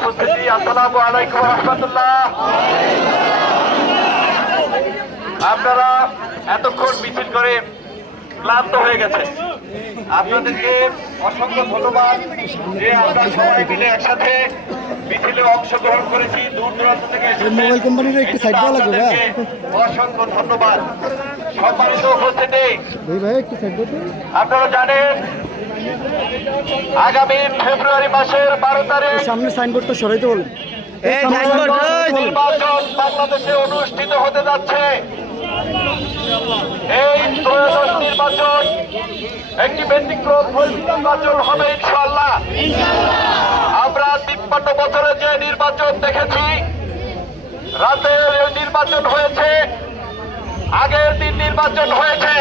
উপস্থিতি, আসসালামু আলাইকুম রহমতুল্লাহ। আপনারা এতক্ষণ মিছিল করে ক্লান্ত হয়ে গেছে, আপনাদেরকে অসংখ্য ধন্যবাদ যে আমরা সবাই মিলে একসাথে মিছিলে অংশগ্রহণ করেছি। দূর দূরান্ত থেকে মোবাইল কোম্পানির একটু সাইড দেওয়া লাগবে ভাই। অসংখ্য ধন্যবাদ। সম্মানিত উপস্থিতি, ভাই একটু সাইড দিতে। আপনারা জানেন আগামী ফেব্রুয়ারি মাসের 12 তারিখ সামনে সাইনবোর্ডটা সরাইতে বলেন। নির্বাচন বাংলাদেশে অনুষ্ঠিত হতে যাচ্ছে। এই ত্রয়োদশ নির্বাচন একটি ব্যতিক্রম নির্বাচন হবে ইনশাআল্লাহ। আমরা 53 বছরে যে নির্বাচন দেখেছি, রাতের নির্বাচন হয়েছে, আগের দিন নির্বাচন হয়েছে,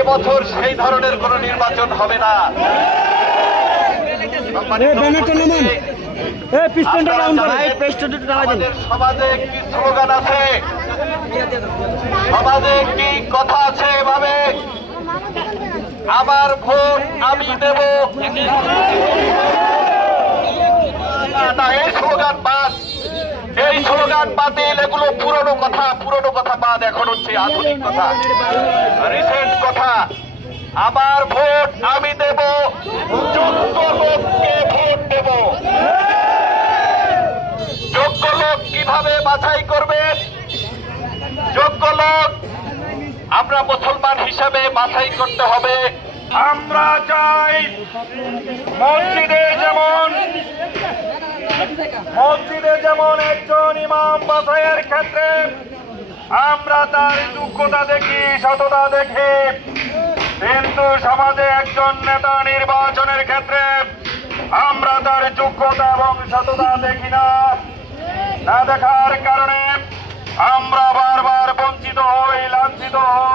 এবছর সেই ধরনের কোন নির্বাচন হবে না। আমাদের সমাজে একটি স্লোগান আছে, সমাজে একটি কথা আছে, এভাবে আমার ভোট আমি দেব। এই স্লোগান বাদ, এই স্লোগান বাতিল, এগুলো পুরনো কথা বাদ। এখন হচ্ছে আধুনিক কথা, রিসেন্ট কথা। আমার ভোট আমি দেব, যোগ্য লোককে ভোট দেব। যোগ্য লোক কিভাবে বাছাই করবেন? যোগ্য লোক আমরা মুসলমান হিসাবে বাছাই করতে হবে। আমরা চাই মসজিদে যেমন একজন ইমাম বাছাইয়ের ক্ষেত্রে আমরা তার যোগ্যতা দেখি, সততা দেখি, কিন্তু সমাজে একজন নেতা নির্বাচনের ক্ষেত্রে আমরা তার যোগ্যতা এবং সততা দেখি না। না দেখার কারণে আমরা বারবার বঞ্চিত হই, লাঞ্ছিত হই।